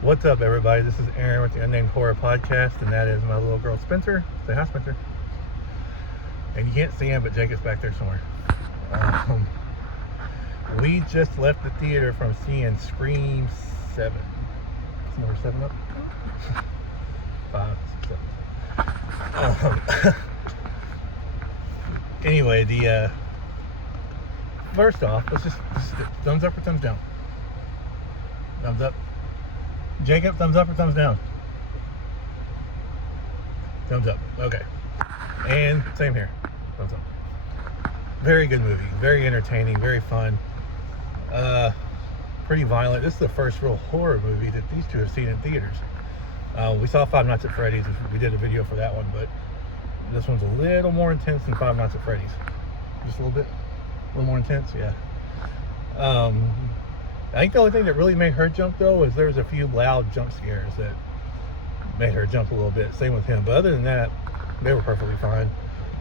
What's up, everybody? This is Aaron with the Unnamed Horror Podcast, and that is my little girl Spencer. Say hi, Spencer. And you can't see him, but Jacob's back there somewhere. Um, we just left the theater from seeing Scream 7. Is number 7 up? 5, 6, 7. Anyway, the first off, let's just thumbs up or thumbs down? Thumbs up. Jacob, thumbs up or thumbs down? Thumbs up. Okay. And same here. Thumbs up. Very good movie. Very entertaining. Very fun. Pretty violent. This is the first real horror movie that these two have seen in theaters. We saw Five Nights at Freddy's. We did a video for that one, but this one's a little more intense than Five Nights at Freddy's. Just a little bit. A little more intense, yeah. I think the only thing that really made her jump, though, is there was a few loud jump scares that made her jump a little bit. Same with him. But other than that, they were perfectly fine.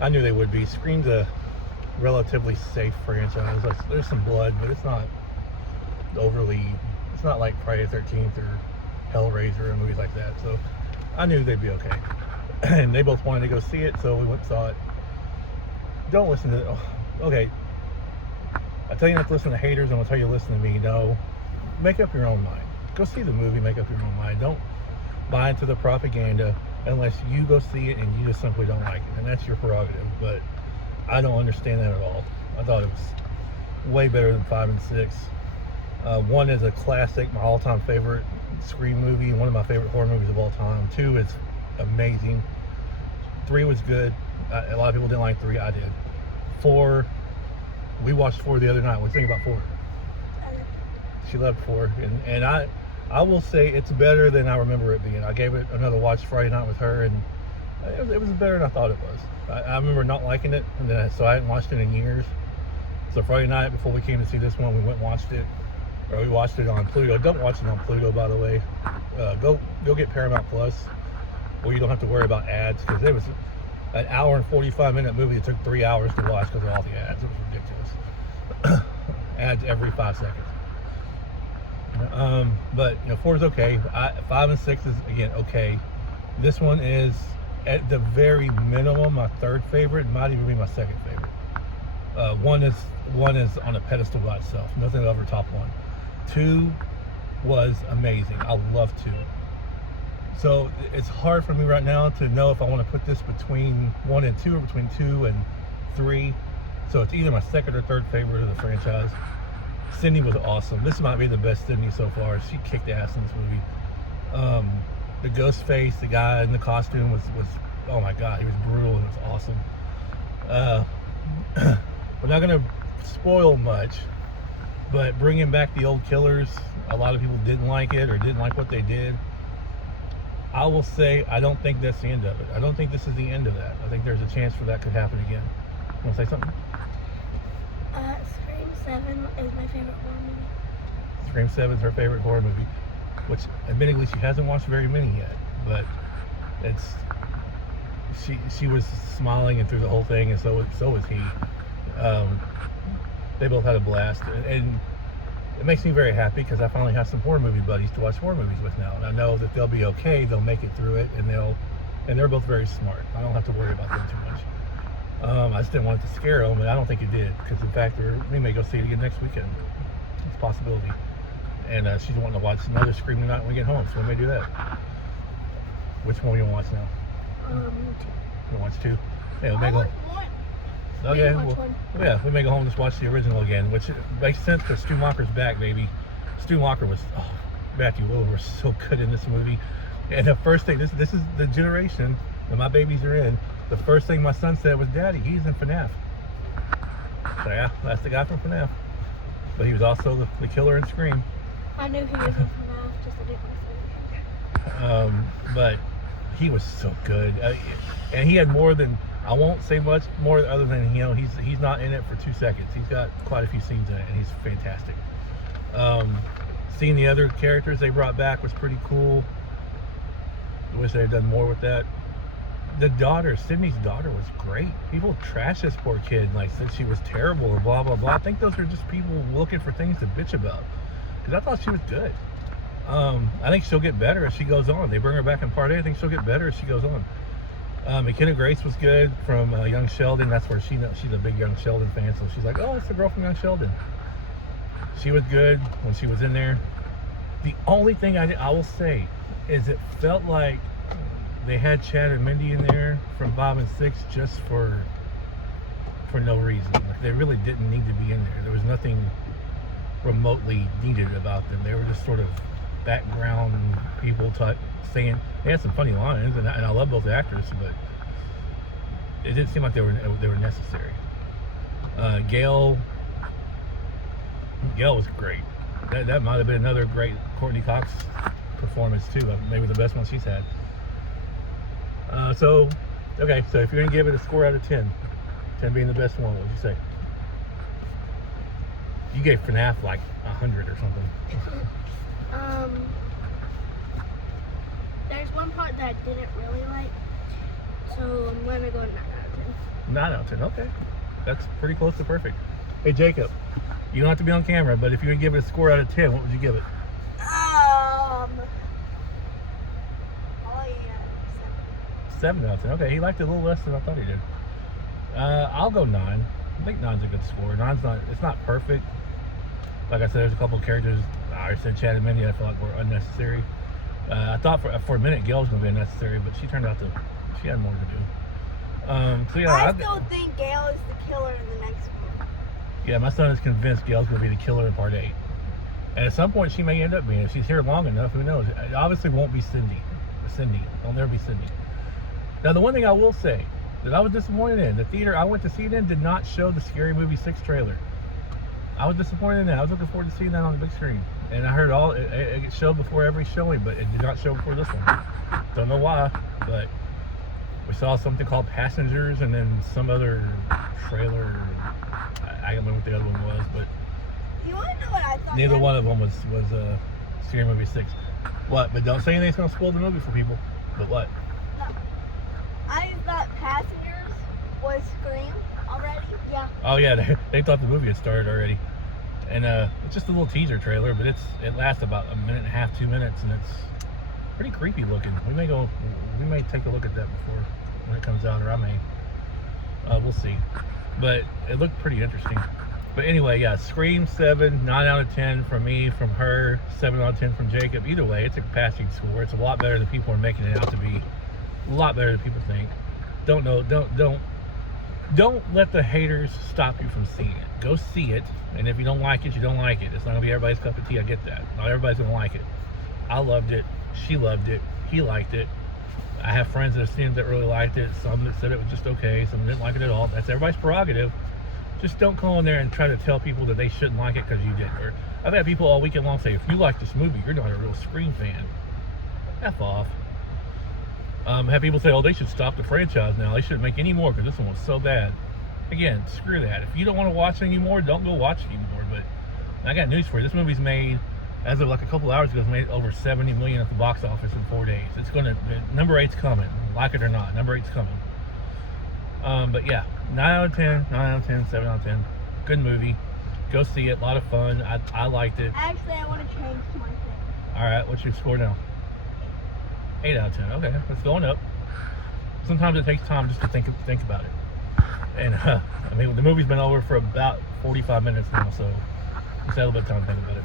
I knew they would be. Scream's a relatively safe franchise. Like, there's some blood, but it's not overly... It's not like Friday the 13th or Hellraiser or movies like that. So I knew they'd be okay. And they both wanted to go see it, so we went and saw it. Don't listen to... Okay. I tell you not to listen to haters, and I'll tell you to listen to me. No, make up your own mind. Go see the movie, make up your own mind. Don't buy into the propaganda unless you go see it and you just simply don't like it, and that's your prerogative. But I don't understand that at all. I thought it was way better than 5 and 6. 1 is a classic, my all-time favorite Scream movie, one of my favorite horror movies of all time. 2 is amazing. 3 was good. A lot of people didn't like 3. I did. 4... We watched 4 the other night. What do you think about 4? She loved 4, and I will say it's better than I remember it being. I gave it another watch Friday night with her, and it was better than I thought it was. I remember not liking it, and then so I hadn't watched it in years. So Friday night before we came to see this one, we went and watched it, or we watched it on Pluto. Don't watch it on Pluto, by the way. Go get Paramount Plus, where you don't have to worry about ads, because it was an hour and 45-minute movie that took 3 hours to watch because of all the ads. It was ridiculous. Ads every 5 seconds. But 4 is okay. 5 and 6 is again okay. This one is at the very minimum my third favorite. It might even be my second favorite. One is on a pedestal by itself. Nothing will ever top 1. 2 was amazing. I love 2. So it's hard for me right now to know if I want to put this between 1 and 2 or between 2 and 3. So it's either my second or third favorite of the franchise. Cindy was awesome. This might be the best Cindy so far. She kicked ass in this movie. The ghost face, the guy in the costume was oh my god, he was brutal and it was awesome. We're not going to spoil much, but bringing back the old killers, a lot of people didn't like it or didn't like what they did. I will say I don't think that's the end of it. I don't think this is the end of that. I think there's a chance for that could happen again. Want to say something? Scream 7 is my favorite horror movie. Scream 7 is her favorite horror movie, which admittedly she hasn't watched very many yet, but she was smiling and through the whole thing, and so was he. They both had a blast, and it makes me very happy because I finally have some horror movie buddies to watch horror movies with now, and I know that they'll be okay. They'll make it through it, and they're both very smart. I don't have to worry about them too much. I just didn't want it to scare them, and I don't think it did, because in fact we may go see it again next weekend. It's a possibility. And she's wanting to watch another Scream tonight when we get home, so we may do that. Which one you want to watch now? 2. You want to watch 2? Yeah, we may go. Okay, yeah, we may go home and just watch the original again, which makes sense because Stu Macher's back, baby. Stu Macher was, Matthew Will was so good in this movie. And the first thing, this is the generation that my babies are in. The first thing my son said was, "Daddy, he's in FNAF." So yeah, that's the guy from FNAF. But he was also the killer in Scream. I knew he was in FNAF, just I didn't want to say anything. But he was so good, and he had more than, I won't say much more other than he's not in it for 2 seconds. He's got quite a few scenes in it, and he's fantastic. Seeing the other characters they brought back was pretty cool. I wish they had done more with that. The daughter, Sydney's daughter, was great. People trash this poor kid, like said she was terrible or blah blah blah. I think those are just people looking for things to bitch about, because I thought she was good. I think she'll get better as she goes on. They bring her back in part 8. I think she'll get better as she goes on. McKenna Grace was good from Young Sheldon. That's where she's a big Young Sheldon fan, so she's like, oh, it's the girl from Young Sheldon. She was good when she was in there. The only thing I will say is it felt like they had Chad and Mindy in there from Bob and Six just for no reason. Like, they really didn't need to be in there. There was nothing remotely needed about them. They were just sort of background people saying, they had some funny lines, and I love both actors, but it didn't seem like they were necessary. Gail was great. That might have been another great Courtney Cox performance too. Maybe the best one she's had. So if you're gonna give it a score out of 10, 10 being the best one, what would you say? You gave FNAF like 100 or something. There's one part that I didn't really like, so I'm gonna go 9 out of 10. 9 out of 10. Okay, that's pretty close to perfect. Hey Jacob, you don't have to be on camera, but if you would give it a score out of 10, what would you give it? Probably 7 out of 10. Okay, he liked it a little less than I thought he did. I'll go 9. I think 9's a good score. It's not perfect. Like I said, there's a couple of characters. I already said Chad and Mindy, I feel like were unnecessary. I thought for a minute Gail was going to be unnecessary, but she turned out she had more to do. So yeah, I still think Gail is the killer in the next one. Yeah, my son is convinced Gail's going to be the killer in part 8. And at some point she may end up being. If she's here long enough, who knows? It obviously won't be Cindy. It'll never be Cindy. Now the one thing I will say that I was disappointed in, the theater I went to see it in did not show the Scary Movie 6 trailer. I was disappointed in that. I was looking forward to seeing that on the big screen. And I heard it showed before every showing, but it did not show before this one. Don't know why, but we saw something called Passengers and then some other trailer. I don't remember what the other one was, but you want to know what I thought? Neither one of them was Scary Movie 6. What? But don't say anything's going to spoil the movie for people. But what? No. I thought Passengers was Scream already. Yeah. Oh yeah, they thought the movie had started already. And it's just a little teaser trailer, but it lasts about a minute and a half, 2 minutes, and it's pretty creepy looking. We may take a look at that before when it comes out, or I may. We'll see. But it looked pretty interesting. But anyway, yeah, Scream 7, 9 out of 10 from me, from her, 7 out of 10 from Jacob. Either way, it's a passing score. It's a lot better than people are making it out to be. A lot better than people think. Don't let the haters stop you from seeing it. Go see it, and if you don't like it, you don't like it. It's not gonna be everybody's cup of tea. I get that. Not everybody's gonna like it. I loved it. She loved it. He liked it. I have friends that have seen it that really liked it. Some that said it was just okay. Some didn't like it at all. That's everybody's prerogative. Just don't go in there and try to tell people that they shouldn't like it because you did. Or I've had people all weekend long say, if you like this movie, you're not a real Scream fan. F off. Have people say, oh, they should stop the franchise now. They shouldn't make any more because this one was so bad. Again, screw that. If you don't want to watch it anymore, don't go watch it anymore. But I got news for you. This movie's made, as of like a couple hours ago, it's made over $70 million at the box office in 4 days. It's number 8's coming. Like it or not, number 8's coming. But yeah, 9 out of 10, 9 out of 10, 7 out of 10. Good movie. Go see it. A lot of fun. I liked it. Actually, I want to change my thing. All right, what's your score now? 8 out of 10. Okay, it's going up. Sometimes it takes time just to think about it. And I mean, the movie's been over for about 45 minutes now, so just had a little bit of time to think about it.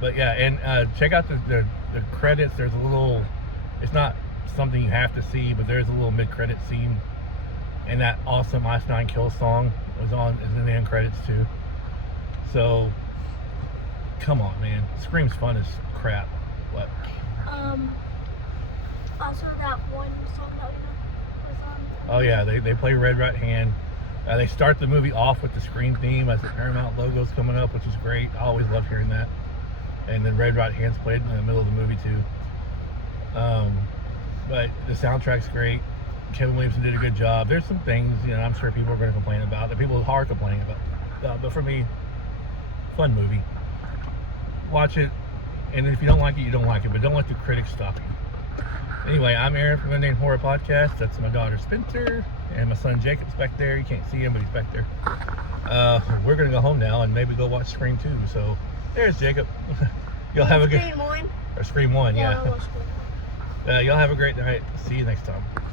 But yeah, and check out the credits. There's a little. It's not something you have to see, but there's a little mid-credit scene, and that awesome Ice Nine Kills song is in the end credits too. So come on, man, Scream's fun as crap. What? Also that one song that was on. Oh yeah, they play Red Right Hand. They start the movie off with the Scream theme as the Paramount logo's coming up, which is great. I always love hearing that. And then Red Right Hand's played in the middle of the movie too. But the soundtrack's great. Kevin Williamson did a good job. There's some things, I'm sure people are going to complain about, that people are complaining about. But for me, fun movie. Watch it, and if you don't like it, you don't like it. But don't let the critics stop you. Anyway, I'm Aaron from Unnamed Horror Podcast. That's my daughter Spencer, and my son Jacob's back there. You can't see him, but he's back there. We're going to go home now and maybe go watch Scream 2. So there's Jacob. Y'all have a good Scream 1. or Scream 1, I yeah. watched Scream 1. Y'all have a great night. See you next time.